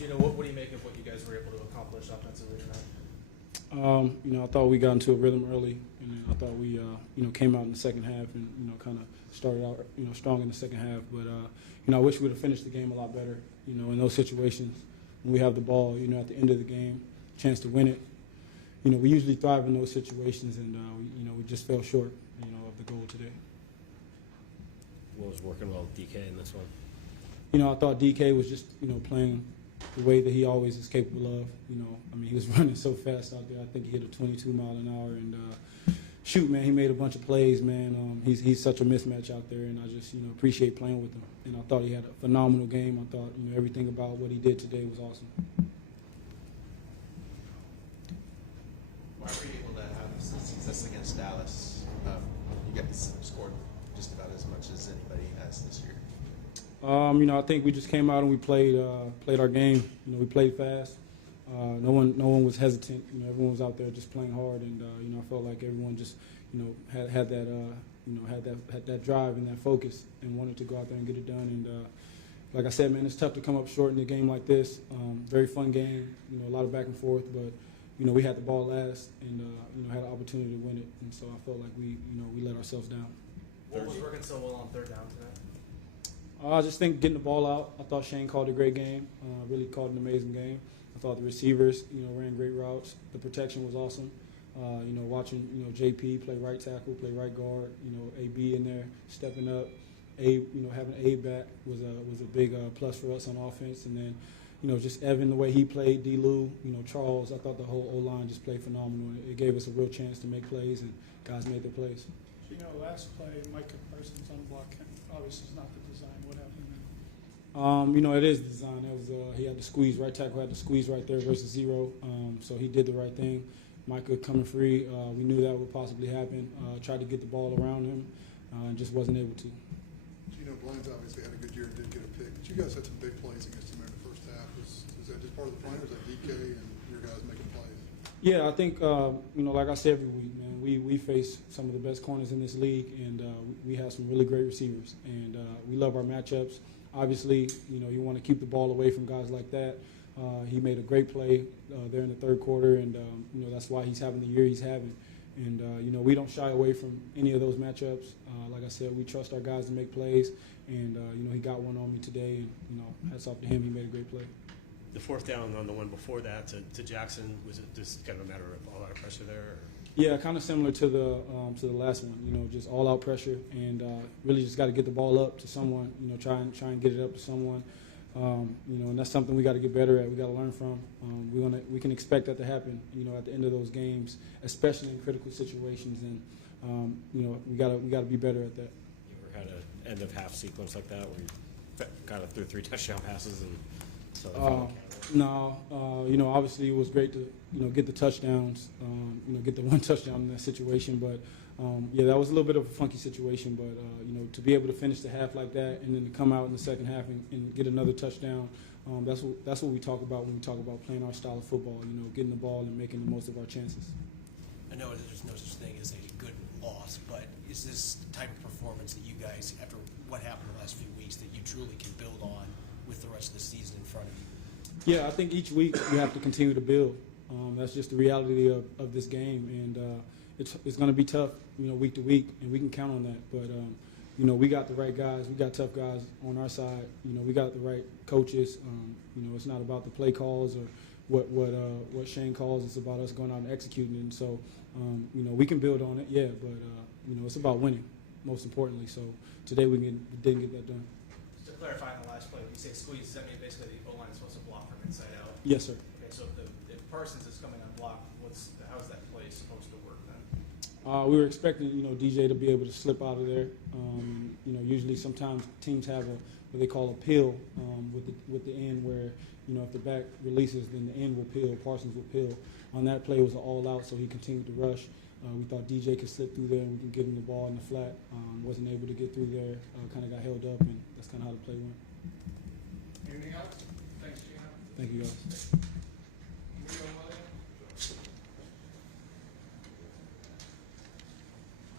Geno, what do you make of what you guys were able to accomplish offensively tonight? I thought we got into a rhythm early, and then I thought we, came out in the second half and, kind of started out, strong in the second half. But, I wish we would have finished the game a lot better, in those situations when we have the ball, at the end of the game, chance to win it. We usually thrive in those situations, and, we just fell short, of the goal today. What was working well with DK in this one? I thought DK was just, playing the way that he always is capable of. He was running so fast out there. I think he hit a 22 mile an hour. And, shoot, man, he made a bunch of plays, man. He's such a mismatch out there, and I just, appreciate playing with him. And I thought he had a phenomenal game. I thought, everything about what he did today was awesome. Why were you able to have success against Dallas? You guys scored just about as much as anybody has this year. I think we just came out and we played our game. We played fast. No one was hesitant. Everyone was out there just playing hard, and I felt like everyone just had that drive and that focus and wanted to go out there and get it done. And like I said, man, it's tough to come up short in a game like this. Very fun game. A lot of back and forth, but we had the ball last and had an opportunity to win it. And so I felt like we let ourselves down. What was working so well on third down tonight? I just think getting the ball out. I thought Shane called a great game. Really called an amazing game. I thought the receivers, ran great routes. The protection was awesome. Watching, JP play right tackle, play right guard. AB in there stepping up. Having Abe back was a big plus for us on offense. And then, just Evan, the way he played, D-Lou, Charles. I thought the whole O-line just played phenomenal. It gave us a real chance to make plays, and guys made their plays. Last play, Micah Parsons unblocked him. Obviously, it's not the design. What happened there? It is the design. It was he had the squeeze. Right tackle had the squeeze right there versus zero. So he did the right thing. Micah coming free. We knew that would possibly happen. Tried to get the ball around him, and just wasn't able to. Blaine's obviously had a good year and did get a pick, but you guys had some big plays against him in the first half. Is that just part of the plan, or is that DK and your guys making plays? Yeah, I think, like I say every week, man, we face some of the best corners in this league, and we have some really great receivers, and we love our matchups. Obviously, you want to keep the ball away from guys like that. He made a great play there in the third quarter, and, that's why he's having the year he's having. And, we don't shy away from any of those matchups. Like I said, we trust our guys to make plays, and, he got one on me today, and, hats off to him. He made a great play. The fourth down on the one before that to Jackson, was it just kind of a matter of all-out pressure there? Or? Yeah, kind of similar to the last one. Just all-out pressure, and really just got to get the ball up to someone. Try and get it up to someone. And that's something we got to get better at. We got to learn from. We can expect that to happen. At the end of those games, especially in critical situations, and we got to be better at that. You ever had an end of half sequence like that where you kind of threw 3 touchdown passes and? No, obviously it was great to, get the touchdowns, get the one touchdown in that situation. But, yeah, that was a little bit of a funky situation. But, to be able to finish the half like that and then to come out in the second half and get another touchdown, that's what we talk about when we talk about playing our style of football, getting the ball and making the most of our chances. I know there's no such thing as a good loss, but is this the type of performance that you guys, after what happened the last few weeks, that you truly can build on with the rest of the season in front of you? Yeah, I think each week we have to continue to build. That's just the reality of this game, and it's going to be tough, week to week, and we can count on that. But we got the right guys, we got tough guys on our side. We got the right coaches. It's not about the play calls or what Shane calls. It's about us going out and executing. And so, we can build on it, yeah. But it's about winning, most importantly. So today we didn't get that done. Just to clarify on the last play, when you say squeeze, does that mean basically the O-line is supposed to block from inside out? Yes, sir. Okay, so if Parsons is coming unblocked, how's that play supposed to work then? We were expecting, DJ to be able to slip out of there. Usually sometimes teams have what they call a peel with the end where, if the back releases, then the end will peel, Parsons will peel. On that play, it was an all-out, so he continued to rush. We thought DJ could slip through there and we could give him the ball in the flat. Wasn't able to get through there, kind of got held up, and that's kind of how the play went. Anything else? Thanks, Geno. Thank you, guys. Moving on.